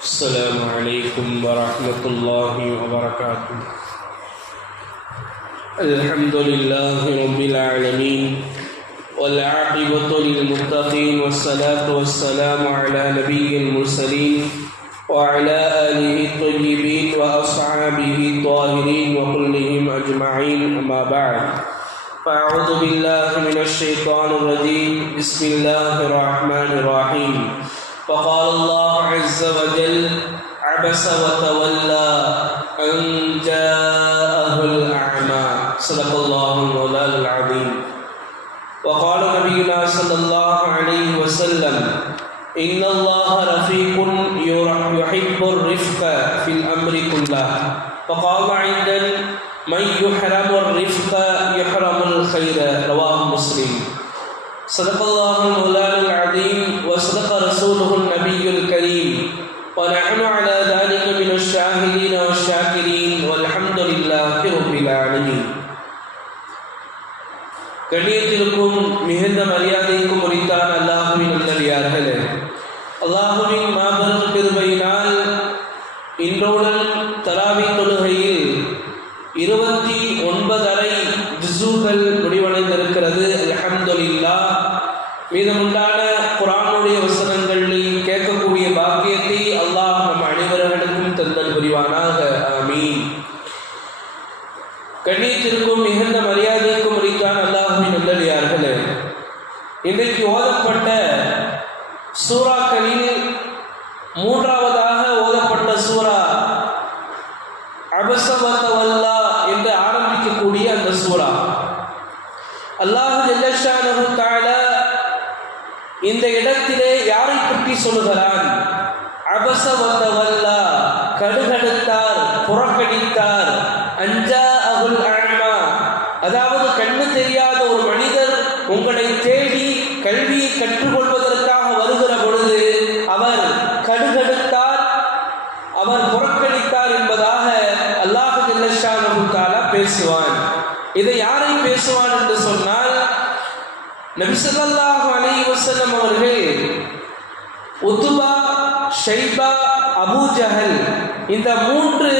السلام عليكم ورحمة الله وبركاته. الحمد لله رب العالمين والعاقبة للمتقين والصلاة والسلام على نبي المرسلين وعلى آله الطيبين وأصحابه الطاهرين وكلهم أجمعين، أما بعد، فأعوذ بالله من الشيطان الرجيم. بسم الله الرحمن الرحيم. فقال الله عز وجل: عبس وتولى أن جاءه الأعمى. صدق الله المولى العظيم. وقال نبينا صلى الله عليه وسلم: إن الله رفيق يحب الرفق في الأمر كله. فقال عند من يحرم الرفق يحرم الخير. رواه مسلم. صدق الله المولى العظيم وصدق رسوله النبي الكريم، ونحن على ذلك من الشاهدين والشاكرين والحمد لله رب العالمين. கண்ணியத்திற்கும் மிகுந்த மரியாதைக்கும் உரித்தான அல்லாஹுவின் நல்லடியார்களே, அல்லாஹுவின் மாபெரும் கிருபையினால் இன்றோடன் தராவி தொழுகையில் 29 ஜுஸுகள் முடிவடைந்திருக்கிறது. அல்ஹம்துலில்லாஹ். மீதமுண்டான குர்ஆனுடைய வசனங்களை கேட்கக்கூடிய பாக்கியத்தை அல்லாஹ் நம் அனைவர்களுக்கும் தந்தல் புரிவானாக. ஆமீன். கண்ணியத்திற்கும் மிகுந்த மரியாதைக்கும் உரித்தான அல்லாஹுவின் நல்லடியார்களே, இன்றைக்கு ஓதப்பட்ட சூறாக்களில் மூன்றாவதாக ஓதப்பட்ட சூரா அபஸ வ தவல்லா என்று ஆரம்பிக்கக்கூடிய அந்த சூரா. அல்லாஹ் ஜல்ல ஷானஹு தஆலா இந்த இடத்திலே யாரை பற்றி சொல்கிறான்? அபஸ வ தவல்லா, கடுகடுத்தார், புறக்கணித்தார். அன்ஜாஅஹுல் அஅமா, அதாவது கண்ணு தெரியாத ஒரு மனிதர் உங்களை தேடி கல்வியை கற்றுக்கொள்வதற்காக வருகிற பொழுது அவர் கடுகடுத்தார், அவர் புறக்கணித்தார் என்பதாக அல்லாஹ் ஜல்ல ஷானஹு தஆலா பேசுவான். இதை யாரை பேசுவான் என்று சொன்னால், நபி ஸல்லல்லாஹு அலைஹி வஸல்லம் அவர்கள் உத்பா, ஷைபா, அபூ ஜஹல் இந்த 3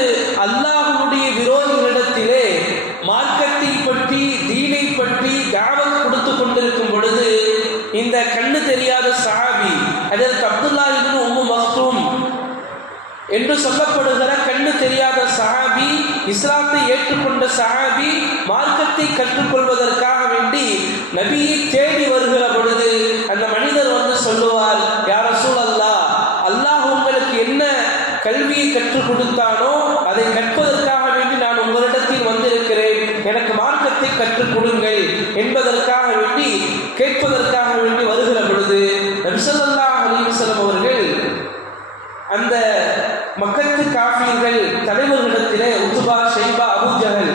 அல்லாஹ்வுடைய விரோதிகளிடத்திலே மார்க்கத்தை பற்றி, தீனை பற்றி தாவத் கொடுத்து கொண்டிருக்கும் பொழுது இந்த கண்ணு தெரியாத சஹாபி ஹஜ்ரத் அப்துல்லாஹ் இப்னு உம்மு மக்தூம் என்று சொல்லப்படுகிற கண்ணு தெரியாத சஹாபி, இஸ்லாத்தை ஏற்றுக்கொண்ட சஹாபி, மார்க்கத்தை கற்றுக்கொள்வதற்காக வேண்டி நபியை தேடி வருகிற பொழுது அந்த மனிதர் வந்து சொல்லுவார்: யா ரசூலல்லாஹ், அல்லாஹ் உங்களுக்கு என்ன கல்வியை கற்றுக் கொடுத்தானோ அதை கற்பதற்காக வேண்டி நான் உங்களிடத்தில் வந்திருக்கிறேன், எனக்கு மார்க்கத்தை கற்றுக் கொடுங்கள் என்பதற்காக வேண்டி, கேட்பதற்காக வேண்டி வருகிற பொழுது நபி ஸல்லல்லாஹு அலைஹி வஸல்லம் அவர்கள் அந்த மக்கத்து காஃபிர்கள் தலைவர்களிடத்திலே, உத்பா, ஷைபா, அபூ ஜஹல்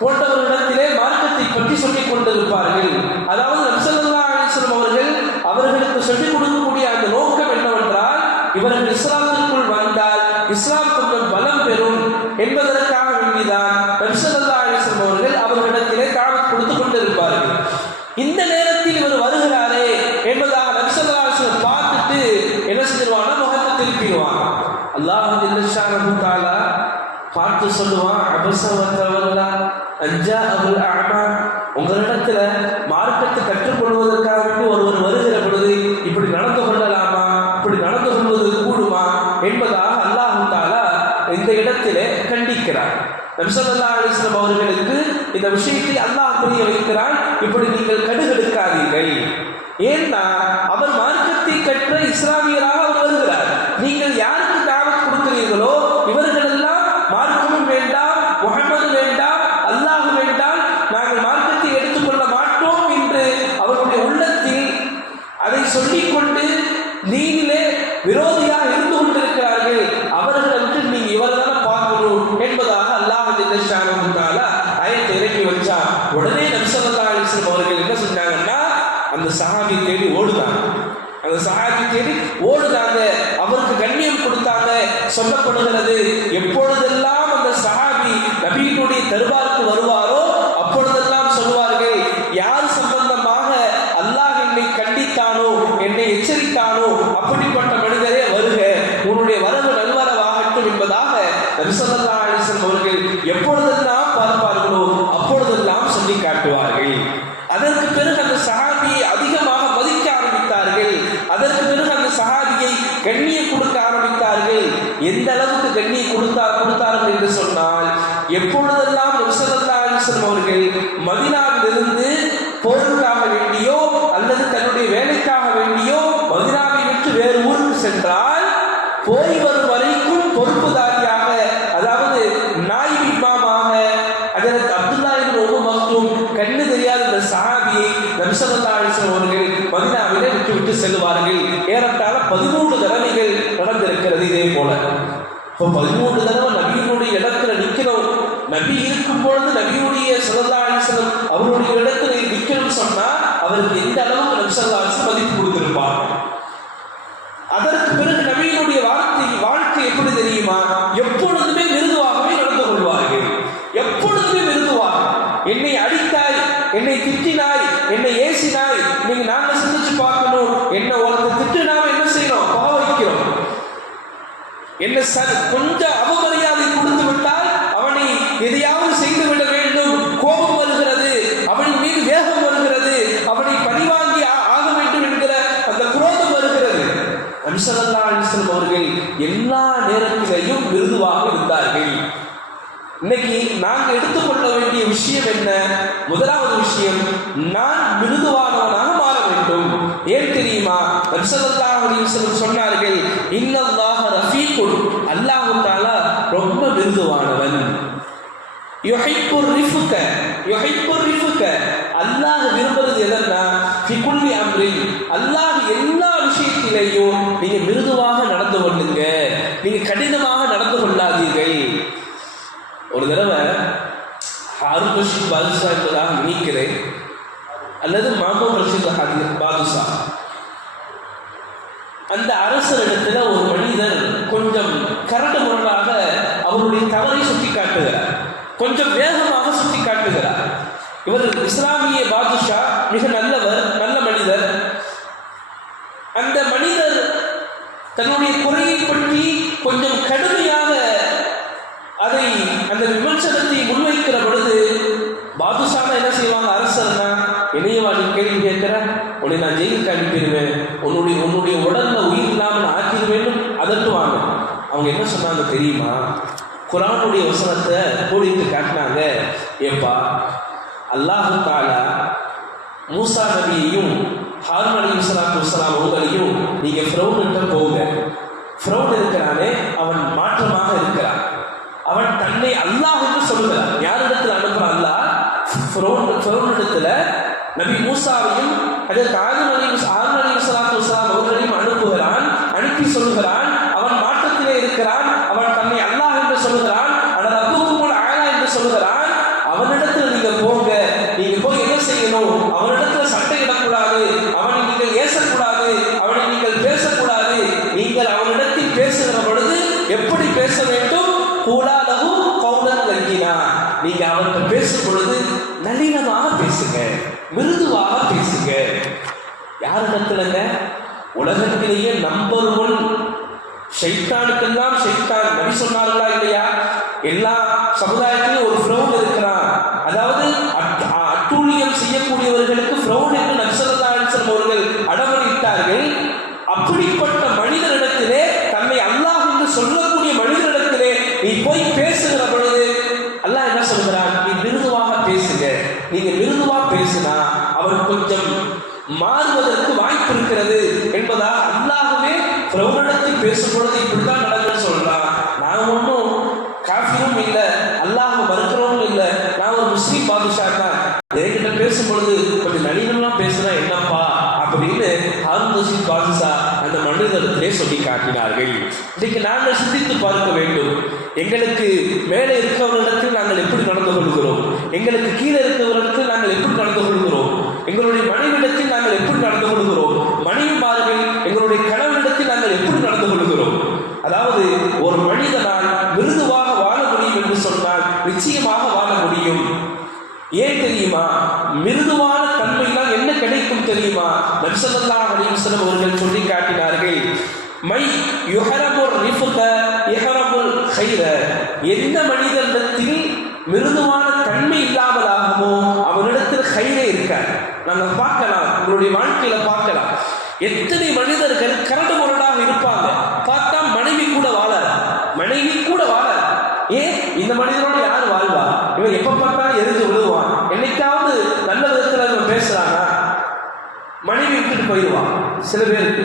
போன்றவர்களிடத்திலே மார்க்கத்தை பற்றி சொல்லிக் கொண்டிருப்பார்கள். அதாவது நபி ஸல்லல்லாஹு அலைஹி வஸல்லம் அவர்கள் அவர்களுக்கு சொல்லிக் கொடுக்கக்கூடிய அந்த நோக்கம் என்னவென்றால், இவர்கள் இஸ்லாத்திற்குள் வந்தால் இஸ்லாம் கொஞ்சம் பலம் பெறும் என்பதற்காக வேண்டிதான் நபி ஸல்லல்லாஹு அலைஹி வஸல்லம் அவர்கள் அவர்களிடத்திலே தாவத் கொடுத்து கொண்டிருப்பார்கள். இந்த நேரத்தில் இவர் வருகிறாரே என்பதாக நபி ஸல்லல்லாஹு அலைஹி வஸல்லம் பார்த்துட்டு என்ன செஞ்சிருவாங்க? முகத்தை திருப்பிடுவாங்க. அல்லாஹ் ஜல்ல ஷானஹு தஆலா பார்த்து சொல்லுவான்: அபஸ வ தவல்லா அன் ஜாஅஹுல் அஅமா, உங்களிடத்துல மார்க்கத்தை கற்றுக்கொள்வதற்காக வேண்டி ஒருவர் வருகிற பொழுது இப்படி நடந்து கொள்ளலாமா, இப்படி நடந்து கொள்வது கூடுமா என்பதாக அல்லாஹ் தஆலா இந்த இடத்திலே கண்டிக்கிறார். நபி ஸல்லல்லாஹு அலைஹி வஸல்லம் அவர்களுக்கு இந்த விஷயத்தை அல்லாஹ் புரிய வைக்கிறான்: இப்படி நீங்கள் கடுகெடுக்காதீர்கள். ஏன்னா அவர் மார்க்கத்தை கற்ற இஸ்லாமியராக அவர் வருகிறார். நீங்கள் யாருக்கு தாவத் கொடுக்கிறீர்களோ இவர்களெல்லாம் மார்க்கமும் வேண்டாம், முஹம்மது வேண்டாம், அல்லாஹ் வேண்டாம், நாங்கள் மார்க்கத்தை எடுத்துக்கொள்ள மாட்டோம் என்று அவர்களுடைய உள்ளத்தில் அதை சொல்லிக்கொண்டு நீங்களே விரோதியாக இருந்து கொண்டிருக்கிறார்கள். அவர்களுக்கு நீங்க இவர்தான பார்க்கணும் என்பதாக அல்லாஹ் ஜல்ல ஷானஹு தஆலா ஆயத்தை இறக்கி வச்சார். உடனே நபி ஸல்லல்லாஹு அலைஹி வஸல்லம் அவர்கள் என்ன செஞ்சாங்கன்னா, அந்த சஹாபி தேடி ஓடுதாங்க. அந்த சஹாபி தேடி ஓடுதாங்க, அவருக்கு கண்ணியம் கொடுத்தாங்க. சொல்லப்படுகிறது, எப்பொழுதெல்லாம் அந்த சஹாபி நபியினுடைய தர்பாருக்கு வருவாரோ அப்பொழுதெல்லாம் சொல்வார்கள்: யார் சம்பந்தமாக அல்லாஹ் என்னை கண்டித்தானோ, என்னை எச்சரித்தானோ அப்படிப்பட்ட மனிதரே வருக, உன்னுடைய வர எந்த அளவுக்கு கண்ணியம் கொடுத்தார்கள் என்று சொன்னால், எப்பொழுதெல்லாம் நபி ஸல்லல்லாஹு அலைஹி வஸல்லம் அவர்கள் மதீனாவிலிருந்து போருக்காக வேண்டியோ அல்லது தன்னுடைய வேலைக்காக வேண்டியோ மதீனாவை விட்டு வேறு ஊருக்கு சென்றால், போய் வரும் வரைக்கும் பொறுப்புதாரியாக, அதாவது நாயிப் இமாமாக ஹஜ்ரத் அப்துல்லா இப்னு உம்மு மக்தூம் கண்ணு தெரியாத இந்த சஹாபியை நபி ஸல்லல்லாஹு அலைஹி வஸல்லம் அவர்கள் மதீனாவிலே விட்டு செல்வார்கள். ஏறத்தாழ 13 தடவைகள் நடந்திருக்கிறது. இதே போல இப்போ 13 தடவை நபியினுடைய இடத்துல நிற்கிறோம். நபி இருக்கும் பொழுது நபியுடைய ஸல்லல்லாஹு அலைஹி வஸல்லம் அவருடைய இடத்துல நிற்கணும்னு சொன்னா அவருக்கு எந்த அளவுக்கு நபி ஸல்லல்லாஹு அலைஹி வஸல்லம் மதிப்பு கொடுத்திருப்பாங்க. அதற்கு பிறகு நபியினுடைய வாழ்க்கை எப்படி தெரியுமா? எப்பொழுதுமே மிருதுவாகவே நடந்து கொள்வார்கள். எப்பொழுதுமே மிருதுவாக. என்னை அடித்தாய், என்னை திட்டினாய், என்னை ஏசினாய், நீங்க நாங்க சிந்திச்சு பார்க்கணும். என்ன ஒருத்தர் திட்டுனாம என்ன செய்யணும்? பாவ வைக்கிறோம். என்ன கொஞ்சம் அவமரியாதை கொடுத்து விட்டால் அவனை எதையாவது செய்து விட வேண்டும், கோபம் வருகிறது, அவனின் மீது வேகம் வருகிறது, அவனை பழிவாங்கி ஆக வேண்டும் என்கிற அந்த குரோதம் வருகிறது. நபி ஸல்லல்லாஹு அலைஹி வஸல்லம் அவர்கள் எல்லா நேரத்திலையும் மிருதுவாக இருந்தார்கள். இன்னைக்கு நாங்கள் எடுத்துக்கொள்ள வேண்டிய விஷயம் என்ன? முதலாவது விஷயம், நான் மிருதுவானவனாக மாற வேண்டும். ஏன் தெரியுமா? நபி ஸல்லல்லாஹு அலைஹி வஸல்லம் சொன்னார்கள், இன்னல்லாஹ ரஃபீகுன், அல்லாஹ் தஆலா ரொம்ப மிருதுவானவன். யுஹிப்புர் ரிஃப்க, யுஹிப்புர் ரிஃப்க, அல்லாஹ் விரும்புறது எதன்னா ஃபி குல்லி அம்ரின், அல்லாஹ் எல்லா விஷயத்திலேயும் நீங்க மிருதுவாக நடந்து கொள்ளுங்க, நீங்க கடினமாக நடந்து கொள்ளாதீர்கள். ஒரு தடவை ஹாரூன் ரஷீத் பாதுஷா என்பதாக நினைக்கிறேன், அல்லது மாமூன் ரஷீத் பாதுஷா, அந்த அரசரிடத்துல ஒரு மனிதர் கொஞ்சம் கரடு முரடாக அவருடைய தவறை சுட்டி காட்டுகிறார், கொஞ்சம் வேகமாக சுட்டி காட்டுகிறார். இவர் இஸ்லாமிய பாதுஷா, மிக நல்லவர், நல்ல மனிதர். அந்த மனிதர் தன்னுடைய குறையை பற்றி கொஞ்சம் கடுமையாக அதை அந்த விமர்சனத்தை முன்வைக்கிற பொழுது பாதுஷா என்ன செய்வாங்க? அரசர்னா, என்னையவா நீ கேள்வி கேட்கிற, உன்னை நான் ஜெயிலுக்கு அனுப்பிடுவேன், உன்னுடைய உடல்ல உயிர் இல்லாமல் ஆக்கிடுவேன் அதட்டுவாங்க. அவங்க என்ன சொன்னாங்க தெரியுமா? குர்ஆனுடைய வசனத்தை கோடிட்டு காட்டினாங்க. ஏப்பா, அல்லாஹ் தஆலா மூசா நபியையும் ஹாரூன் அலைஹிஸ்ஸலாத்து வஸ்ஸலாம் அவங்களையும் நீங்க ஃபிரௌன்கிட்ட போங்க, ஃபிரௌன் இருக்கிறானே அவன் மாற்றமாக இருக்கிறான், அவன் தன்னை அல்லாஹ் என்று சொல்லுகிறான். யாரிடத்தில் அனுப்புறான்? அல்லாஹ் ஃபிரௌனிடத்துல நபி மூசாவையும் ஹஜ்ரத் ஹாரூன் அலைஹிஸ்ஸலாத்து வஸ்ஸலாம் அவர்களையும் அனுப்புகிறான். அனுப்பி சொல்லுகிறான், அவன் மாற்றத்திலே இருக்கிறான், அவன் தன்னை அல்லாஹ் என்று சொல்லுகிறான், ஆனால் ரப்புக்குமுல் ஆலா என்று சொல்லுகிறான். அவனிடத்தில் நீங்க போங்க, நீங்க போய் என்ன செய்யணும்? அவனிடத்துல சண்டையிடக்கூடாது, அவனை நீங்கள் ஏசக்கூடாது, அவனை நீங்கள் பேசக்கூடாது. நீங்கள் அவனிடத்தில் பேசுகிற பொழுது எப்படி பேச வேண்டும்? கூலாலகு கௌலன் லக்கினா, நீங்க அவன்கிட்ட பேசும் பொழுது நளினமாக பேசுங்க, மிருதுவாக பேசுங்க. யாரிடத்துலங்க? உலகத்திலேயே நம்பர் 1 ஷைத்தானுக்கெல்லாம் ஷைத்தான். நபி சொன்னார்களா இல்லையா? எல்லா சமுதாயத்திலும் ஒரு ஃபிரௌன் இருக்கிறான், அதாவது அட்டூழியம் செய்யக்கூடியவர்களுக்கு ஃபிரௌன் என்று நபி ஸல்லல்லாஹு அலைஹி வஸல்லம் அவர்கள் அடமளித்தார்கள். அப்படிப்பட்ட மனிதனிடத்திலே, தன்னை அல்லாஹ் என்று சொல்லக்கூடிய மனிதனிடத்திலே நீ போய் பேசுகிற பொழுது அல்லாஹ் என்ன சொல்கிறான்? நீ மிருதுவாக பேசுங்க. நீங்க மிருதுவா பேசினா அவர் கொஞ்சம் மாறுவதற்கு வாய்ப்பு இருக்கிறது என்பதாக அல்லாஹ்வே ஃபிரௌனிடத்தில் பேசும் பொழுது இப்படித்தான் நடக்குன்னு சொல்றான். நான் ஒன்றும் காஃபிரும் இல்லை, அல்லாஹ் மறுக்கிறோம் இல்லை, நான் ஒரு முஸ்லீம் பாதுஷா தான், என்கிட்ட பேசும் பொழுது கொஞ்சம் நளினமா பேசுனா என்னப்பா அப்படின்னு ஹாரூன் ரஷீத் பாதுஷா அந்த மனிதத்திலே சொல்லி காட்டினார்கள். இன்றைக்கு நாங்கள் சிந்தித்து பார்க்க வேண்டும். எங்களுக்கு மேலே இருக்கிறவர்களிடத்தில் நாங்கள் எப்படி நடந்து கொள்கிறோம்? எங்களுக்கு கீழே இருக்கிறவர்களிடத்தில் நாங்கள் எப்படி நடந்து கொள்கிறோம்? எங்களுடைய மனைவிடத்தில் நாங்கள் எப்படி நடந்து கொள்கிறோம்? மனைவிமார்கள் எங்களுடைய கணவனிடத்தில் நாங்கள் எப்படி நடந்து கொள்கிறோம்? அதாவது ஒரு மனிதனால் மிருதுவாக வாழ முடியும் என்று சொன்னால் நிச்சயமாக வாழ முடியும். ஏன் தெரியுமா? மிருதுவான தன்மையினால் என்ன கிடைக்கும் தெரியுமா? நபி ஸல்லல்லாஹு அலைஹி வஸல்லம் அவர்கள் சொல்லி காட்டினார்கள், மை யுஹரபுர் ரிஃப்க யஹரபுல் கைர, எந்த மனிதனிடத்தில் மிருதுவான தன்மை இல்லாமலாகுமோ அவனிடத்தில் கைரே இருக்காது. நாங்கள் பார்க்கலாம், உங்களுடைய வாழ்க்கையில பார்க்கலாம், எத்தனை மனிதர்கள் கரடு முரடாக இருப்பாங்க, பார்த்தா மனைவி கூட வாழாது, மனைவி கூட வாழாது. ஏன்? இந்த மனிதனோட யார் வாழ்வா? இவன் எப்ப பார்த்தாலும் எரிஞ்சு விழுவான். என்னைக்காவது நல்ல விதத்துல இவன் பேசுறானா? மனைவி விட்டுட்டு போயிடுவான். சில பேருக்கு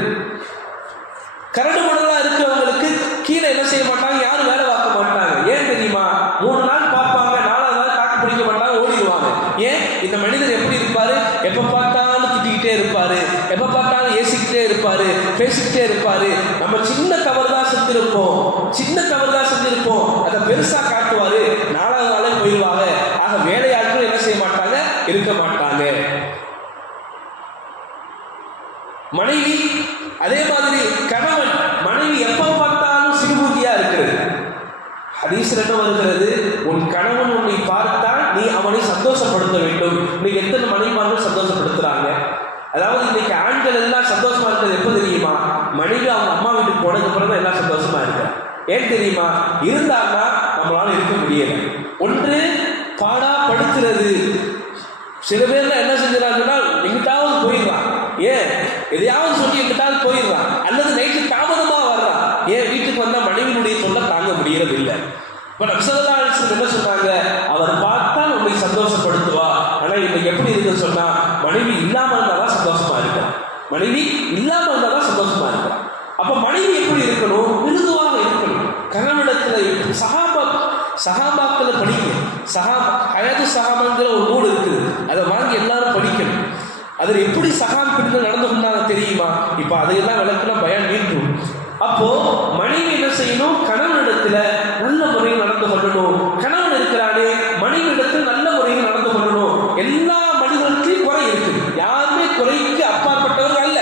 கரடு மணலா இருக்கிறவங்களுக்கு கீழே என்ன செய்ய மாட்டாங்க, யாரும் வேலை பார்க்க மாட்டாங்க. ஏன் தெரியுமா? 3 நாள் பார்ப்பாங்க, 4வது நாள் தாக்கு பிடிக்க மாட்டாங்க, ஓடிடுவாங்க. ஏன்? இந்த மனிதர் எப்படி இருப்பாரு? எப்ப பார்த்தாலும் திட்டிக்கிட்டே இருப்பாரு, எப்ப பார்த்தாலும் ஏசிக்கிட்டே இருப்பாரு, பேசிக்கிட்டே இருப்பாரு. நம்ம சின்ன தவறு தான் செஞ்சிருப்போம், அதை பெருசா காட்டுவாரு, 4வது நாளே போயிடுவாங்க. ஆக வேலையாட்கள் என்ன செய்ய மாட்டாங்க, இருக்க மாட்டாங்க. மனைவி அதே மாதிரி கணவன், மனைவி எப்ப பார்த்தாலும் சிறுபூதியா இருக்கிறது. ஹதீஸ்ல என்ன வருகிறது? உன் கணவன் உன்னை பார்த்தால் நீ அவனை சந்தோஷப்படுத்த வேண்டும். இன்னைக்கு எத்தனை மனைவிமார்கள் சந்தோஷப்படுத்துறாங்க? அதாவது இன்னைக்கு ஆண்கள் எல்லாம் சந்தோஷமா இருக்கிறது எப்ப தெரியுமா? மனைவி அவங்க அம்மா வீட்டுக்கு போனதுக்கு அப்புறம் தான் எல்லாம் சந்தோஷமா இருக்கு. ஏன் தெரியுமா? இருந்தாங்கன்னா நம்மளால இருக்க முடியல. ஒன்று பாடா படுத்துறது. சில பேர்ல என்ன செஞ்சாங்கன்னா எங்கிட்டாவது போயிடலாம். ஏன்? எதையாவது சொல்லி எங்கிட்டாவது போயிடலாம். அல்லது நைட்டு தாமதமா வர்றான். ஏன்? வீட்டுக்கு வந்தா மனைவியினுடைய சொல்ல தாங்க முடியறது இல்லை. இப்ப நபி ஸல்லல்லாஹு அலைஹி வஸல்லம் என்ன சொன்னாங்க? அவர் பார்த்தால் உன்னை சந்தோஷப்படுத்துவா. ஆனா இன்னைக்கு எப்படி இருக்குன்னு சொன்னா, மனைவி இல்லாம இருந்தாதான் சந்தோஷமா இருக்கான். மனைவி இல்லாம இருந்தாதான் சந்தோஷமா இருக்கான். அப்ப மனைவி எப்படி இருக்கணும்? மிருதுவாக இருக்கணும். கணவனிடத்துல சஹாபாக்களை படிங்க. ஹயாத்து சஹாபாங்கிற ஒரு நூல் இருக்குது, அதை வாங்கி எல்லாரும் படிக்கணும். அதில் எப்படி பெண்கள் நடந்து கொண்டாங்க தெரியுமா? இப்ப அதையெல்லாம் விளக்குனா பயான் மீண்டும். அப்போ மனைவி என்ன செய்யணும்? கணவனிடத்துல நல்ல முறையில் நடந்து கொள்ளணும். கணவன் இருக்கிறானே, மனைவி இடத்தில் நல்ல முறையில் நடந்து கொள்ளணும். எல்லா மனிதர்களுக்கும் குறை இருக்குது, யாருமே குறைக்கு அப்பாற்பட்டவர்கள் அல்ல.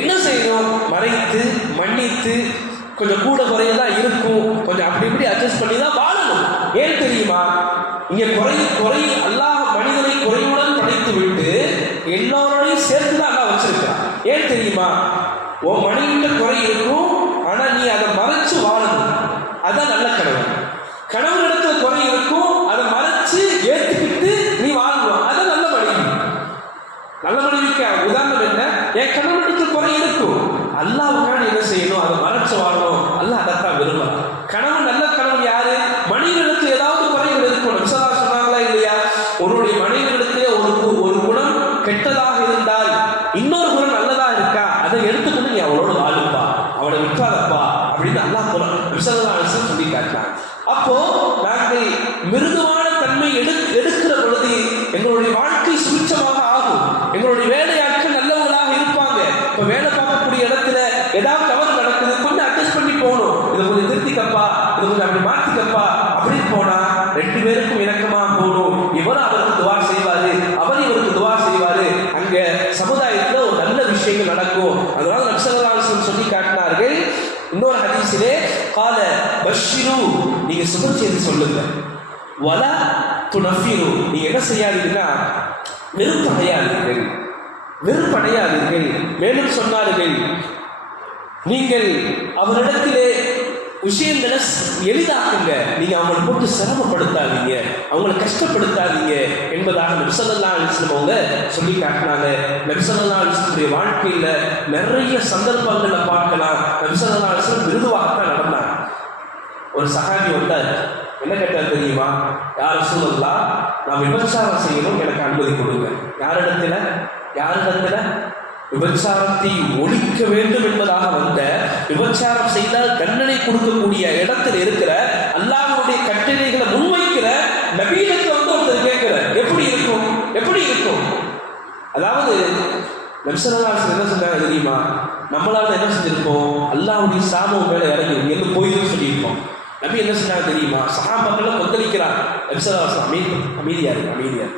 என்ன செய்யணும்? மறைத்து மன்னித்து கொஞ்சம் கூட குறையதான் இருக்கும், கொஞ்சம் அப்படி இப்படி அட்ஜஸ்ட் பண்ணி தான் வாழணும். ஏன் தெரியுமா? இங்க குறை அல்லாஹ் மனிதனை குறையுடன் படைத்து விட்டு எல்லாரோடையும் சேர்த்துதான் அல்லாஹ் வச்சிருக்கிறான். ஏன் தெரியுமா? உன் மனைவிட்ட குறை இருக்கும், ஆனா நீ அதை மறைச்சு வாழணும். அதான் நல்ல கணவன். கணவனிடத்துல குறை இருக்கும், அதை மறைச்சு ஏற்றுக்கிட்டு நீ வாழணும். அதான் நல்ல மனைவி. நல்ல மனைவிக்கு உதாரணம் என்ன? என் கணவனிடத்துல குறை இருக்கும், அல்லாஹ்வுக்காக என்ன செய்யணும்? அதை மறைச்சு வாழணும். அல்லாஹ் அதைத்தான் விரும்பலாம். கணவன் நல்ல கணவன் யாரு? மனைவியிடத்துல ஏதாவது குறைகள் இருக்கும். நபி ஸல்லல்லாஹு அலைஹி வஸல்லம் சொன்னாங்களா இல்லையா? உன்னுடைய மனைவியிடத்திலே ஒரு குணம் கெட்டதாக இருந்தால் இன்னொரு குணம் நல்லதா இருக்கா, அதை எடுத்துக்கொண்டு நீ அவளோட வாழுப்பா, அவளை விட்டாதப்பா அப்படின்னு அல்லாஹ் நபி ஸல்லல்லாஹு அலைஹி வஸல்லம் சொல்லி காட்டினாங்க. அப்போ நாங்கள் மிருதுவான தன்மை எடுக்கிற பொழுது எங்களுடைய வாழ்க்கை சுபிட்சமாக ஆகும். எங்களுடைய வேலையாட்கள் நல்லவங்களாக இருப்பாங்க. இப்ப வேலை பார்க்கக்கூடிய இடத்துல ஏதாவது தவறு நடக்குது, கொஞ்சம் அட்ஜஸ்ட் பண்ணி போகணும். இதை கொஞ்சம் திருத்திக்கப்பா, இதை கொஞ்சம் அப்படி மாத்திக்கப்பா அப்படின்னு போனா 2 பேருக்கும் இணக்கமா போகணும். இவரும் அவருக்கு துவா செய்வாரு, அவர் இவருக்கு துவா செய்வாரு. அங்க சமுதாயத்துல ஒரு நல்ல விஷயங்கள் நடக்கும். அதனால நபி ஸல்லல்லாஹு அலைஹி வஸல்லம் சொல்லி காட்டினார்கள். இன்னொரு ஹதீஸிலே கால பஷ்ஷிரு, நீங்க சுப செய்தி சொல்லுங்க, வலா துனஃபிரு, நீங்க என்ன செய்யாதீங்கன்னா வெறுப்படையாதீர்கள். மேலும் சொன்னார்கள், நீங்கள் அவரிடத்திலே விஷயங்களை எளிதாக்குங்க, நீங்க அவங்களை போட்டு சிரமப்படுத்தாதீங்க, அவங்களை கஷ்டப்படுத்தாதீங்க என்பதாக நபி ஸல்லல்லாஹு அலைஹி வஸல்லம் அவங்க சொல்லி காட்டினாங்க. நபி ஸல்லல்லாஹு அலைஹி வஸல்லம் வாழ்க்கையில நிறைய சந்தர்ப்பங்களை பார்க்கலாம். நபி ஸல்லல்லாஹு அலைஹி வஸல்லம் மிருதுவாகத்தான் நடந்தாங்க. ஒரு சஹாபி வந்தார், என்ன கேட்டார் தெரியுமா? யா ரசூலல்லாஹ், நான் விபச்சாரம் செய்யணும், எனக்கு அனுமதி கொடுங்க. யாரிடத்துல? விபச்சாரத்தை ஒழிக்க வேண்டும் என்பதாக வந்த, விபச்சாரம் செய்தால் தண்டனை கொடுக்கக்கூடிய இடத்தில் இருக்கிற, அல்லாஹ்வுடைய கட்டளைகளை முன்வைக்கிற நபியிடத்தை வந்து ஒருத்தர் கேட்கிற, எப்படி இருக்கும்? அதாவது நபி ஸல்லல்லாஹு அலைஹி வஸல்லம் என்ன சொன்னாங்க தெரியுமா? நம்மளால என்ன செஞ்சிருக்கோம்? அல்லாஹ்வுடைய சாபம் மேல இறங்கி எங்க போயின்னு சொல்லியிருக்கோம். நபி என்ன சொன்னாங்க தெரியுமா? சஹாபாக்களை கொந்தளிக்கிறார். நபி ஸல்லல்லாஹு அலைஹி வஸல்லம் அமைதியா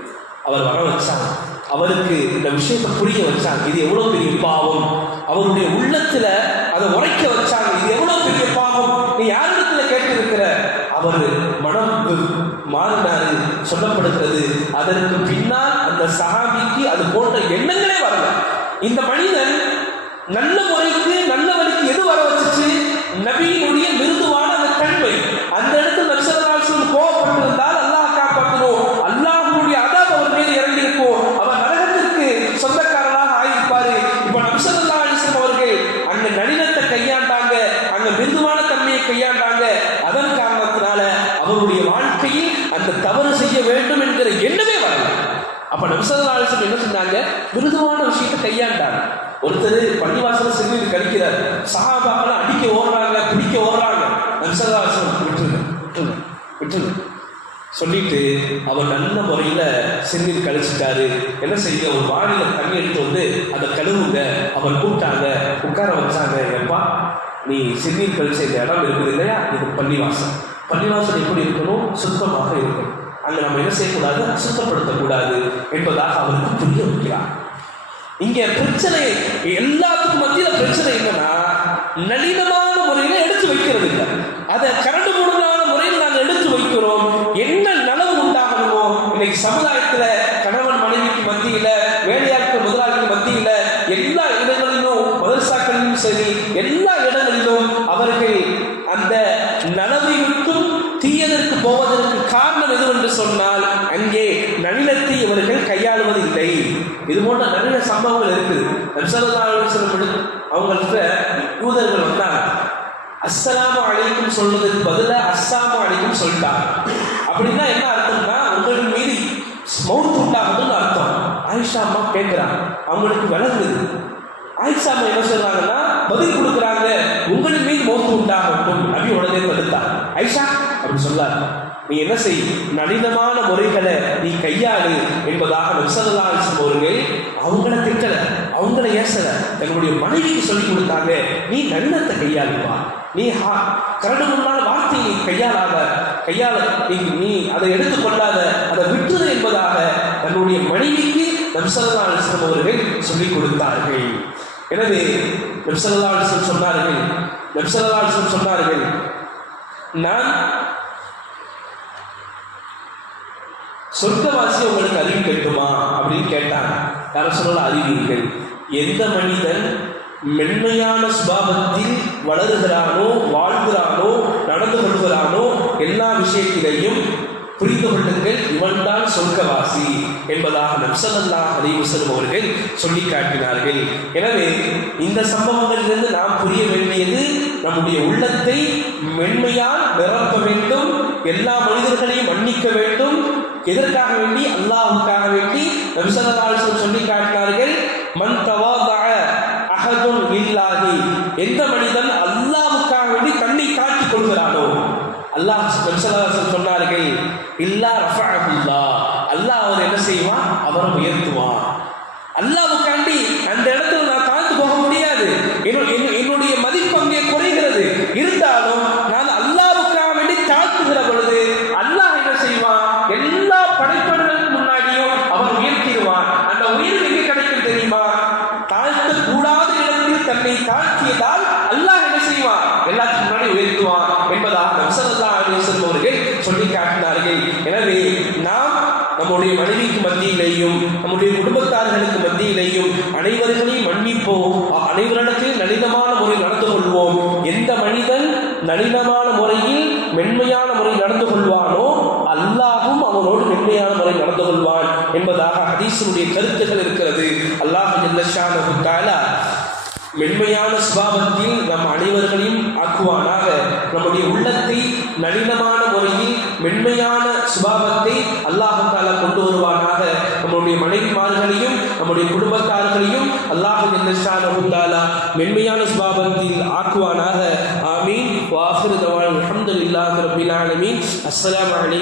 அவர் வர வச்சாங்க. அவருக்கு இந்த விஷயத்தை புரிய வச்சாங்க. இது எவ்வளவு பெரிய பாவம். அவருடைய உள்ளத்துல அதை உரைக்க வச்சாங்க. இது எவ்வளவு பெரிய பாவம், நீ யாரிடத்துல கேட்டிருக்கிற? அவர் மனம் மாறினாரு சொல்லப்படுகிறது. அதற்கு பின்னால் அந்த சஹாபிக்கு அது போன்ற எண்ணங்களே வரல. இந்த மனிதன் நல்ல முறைக்கு நல்ல வழிக்கு எது வர வச்சுச்சு? நபியினுடைய மிருதுவான அந்த தன்மை. அந்த இடத்துல நபி ஸல்லல்லாஹு அலைஹி வஸல்லம் கோபப்பட்டிருந்தால் அல்லாஹ் காப்பாற்றணும், அல்லாஹ்வுடைய அதாப் அவர் மீது இறங்கியிருக்கும், அவர் நரகத்திற்கு சொந்தக்காரனாக ஆயிருப்பாரு. இப்ப நபி ஸல்லல்லாஹு அலைஹி வஸல்லம் அவர்கள் அங்க நளினத்தை கையாண்டாங்க, அங்க மிருதுவான தன்மையை கையாண்டாங்க. அப்ப நபி ஸல்லல்லாஹு அலைஹி வஸல்லம் என்ன சொன்னாங்க, மிருதுவான விஷயத்தை கையாண்டாங்க. ஒருத்தர் பள்ளிவாசல சிறுநீர் கழிக்கிறார், சஹாபாக்கள் அடிக்க ஓடுறாங்க, பிடிக்க ஓடுறாங்க. நபி ஸல்லல்லாஹு அலைஹி வஸல்லம் விட்டுருங்க சொல்லிட்டு அவர் நல்ல முறையில சிறுநீர் கழிச்சிட்டாரு. என்ன செய்ய, ஒரு வாளியில தண்ணி எடுத்து வந்து அதை கழுவுங்க. அவர் கூப்பிட்டாங்க, உட்கார வச்சாங்க. எப்பா, நீ சிறுநீர் கழிச்ச இந்த இடம் இருக்குது இல்லையா, இது பள்ளிவாசல். பள்ளிவாசல் எப்படி இருக்கணும், சுத்தமாக இருக்கணும். அங்க நம்ம என்ன செய்யக்கூடாது, அசுத்தப்படுத்தக்கூடாது என்பதாக அவருக்கு புரிய வைக்கிறார். இங்க பிரச்சனை, எல்லாத்துக்கும் மத்தியில பிரச்சனை என்னன்னா, நளினமான முறையில எடுத்து வைக்கிறது இல்லை, அதை கரண்டு மூடலான முறையில் நாங்கள் எடுத்து வைக்கிறோம். என்ன நலவு உண்டாகணுமோ, இன்னைக்கு சமுதாயத்துல கணவன் மனைவிக்கு மத்தியில, வேலையாட்கள் முதலாளிக்கு மத்தியில, எல்லா இடங்களிலும், மதரசாக்களிலும் சரி, எல்லா இடங்களிலும் அவர்கள் அந்த நலவை விட்டும் தீயதற்கு போவதற்கு காரணம் எதுவென்று சொன்னால், அங்கே நளினத்தை இவர்கள் கையாளுவது இல்லை. இது போன்ற நிறைய சம்பவங்கள் இருக்குது. நபி ஸல்லல்லாஹு அலைஹி வஸல்லம் அவங்கள்ட்ட யூதர்கள் வந்தாங்க, அஸ்ஸலாமு அலைக்கும் சொல்றதுக்கு பதிலா அஸ்ஸாமு அலைக்கும் சொல்லிட்டாங்க. அப்படின்னா என்ன அர்த்தம்னா, உங்களின் மீது மௌத் உண்டாகுதுன்னு அர்த்தம். ஆயிஷா அம்மா கேட்கிறாங்க, அவங்களுக்கு விளங்குது. ஆயிஷா அம்மா என்ன சொல்றாங்கன்னா, பதில் கொடுக்குறாங்க, உங்களின் மீது மௌத் உண்டாகட்டும். நபி உடனே தடுத்தார். ஆயிஷா அப்படி சொல்லாரு, நீ என்ன செய், நளினமான முறைகளை நீ கையாளு என்பதாக நபி ஸல்லல்லாஹு அலைஹி வஸல்லம் அவர்கள் அவங்கள திட்டல, அவங்கள ஏசல, தன்னுடைய மனைவிக்கு சொல்லி கொடுத்தாங்க, நீ நளினத்தை கையாளுவா, நீ கரடு முன்னால வார்த்தையை கையாள நீ அதை எடுத்துக்கொள்ளாத, அதை விட்டுது என்பதாக தன்னுடைய மனைவிக்கு நபி ஸல்லல்லாஹு அலைஹி வஸல்லம் அவர்கள் சொல்லிக் கொடுத்தார்கள். எனவே நபி ஸல்லல்லாஹு அலைஹி வஸல்லம் சொன்னார்கள், நான் சொர்க்கவாசி உங்களுக்கு அறிவிக்கட்டுமா அப்படின்னு கேட்டாங்க. யார சொல்லலாம், அறிவியுங்கள். எந்த மனிதன் மென்மையான சுபாவத்தில் வளருகிறானோ, வாழ்கிறானோ, நடந்து கொள்கிறானோ, எல்லா விஷயத்திலையும் புரிந்து கொள்ளுங்கள், இவன் தான் சொர்க்கவாசி என்பதாக நபி ஸல்லல்லாஹு அலைஹி வஸல்லம் அவர்கள் சொல்லி காட்டினார்கள். எனவே இந்த சம்பவங்களிலிருந்து நாம் புரிய வேண்டியது, நம்முடைய உள்ளத்தை மென்மையால் நிரப்ப வேண்டும், எல்லா மனிதர்களையும் மன்னிக்க வேண்டும். எதற்காக வேண்டி, அல்லாஹ்வுக்காக வேண்டி. நபி ஸல்லல்லாஹு அலைஹி வஸல்லம் சொல்லி காட்டினார்கள், மன் தவாதஅ அஹதுன் லில்லாஹி, எந்த மனிதன் அல்லாஹ்வுக்காக வேண்டி தன்னை காட்டிக் கொள்கிறானோ, அல்லாஹ் நபி ஸல்லல்லாஹு அலைஹி வஸல்லம் சொன்னார்கள், இல்லா ரஃபஅஹுல்லாஹ், அல்லாஹ் அவர் என்ன செய்வான், அவரை உயர்த்துவான். அல்லாஹ்வுக்காண்டி அந்த இடத்துல நான் தாழ்ந்து போக முடியாது, என்னுடைய மதிப்பு அங்கே குறைகிறது. இருந்தாலும் நான் அல்லாஹ்வுக்காக வேண்டி தாழ்த்துகிற பொழுது அல்லாஹ் என்ன செய்வான், எல்லா படைப்புகளுக்கு முன்னாடியும் அவன் உயர்த்திடுவான். அந்த உயர்வு எங்கே கிடைக்கும் தெரியுமா, தாழ்த்த கூடாத இடத்தில் தன்னை தாழ்த்தியதால் அல்லாஹ் என்ன செய்வான், எல்லாத்துக்கு முன்னாடி உயர்த்துவான் என்பதாக நபி ஸல்லல்லாஹு அலைஹி வஸல்லம் அவர்கள் சொல்லி காட்டினார்கள். எனவே நாம் நம்முடைய மனைவிக்கு மத்தியிலேயும், நம்முடைய குடும்பத்தார்களுக்கு மத்தியிலேயும் அனைவர்களையும் மன்னிப்போம், அனைவரிடத்திலும் நளினமான முறையில் நடந்து கொள்வோம். எந்த மனிதன் நளினமான முறையில் மென்மையான முறையில் நடந்து கொள்வானோ, அல்லாஹும் அவனோடு மென்மையான முறையில் நடந்து கொள்வான் என்பதாக ஹதீஸினுடைய கருத்துக்கள் இருக்கிறது. அல்லாஹ் ஜல்ல ஷானஹு தஆலா மென்மையான சுபாவத்தில் நம் அனைவர்களையும் ஆக்குவானாக. நம்முடைய உள்ளத்தை நளினமான முறையில் மென்மையான சுபாவத்தை அல்லாஹ் தஆலா கொண்டு வருவானாக. நம்முடைய மனைவிமார்களையும் நம்முடைய குடும்பத்தார்களையும் அல்லாஹ் ஜல்ல ஷானஹு தஆலா மென்மையான சுபாவத்தில் ஆக்குவானாக. ஆமீன். வ ஆகிரு தவானா அல்ஹம்துலில்லாஹி ரப்பில் ஆலமீன். அஸ்ஸலாமு அலைக்கும்.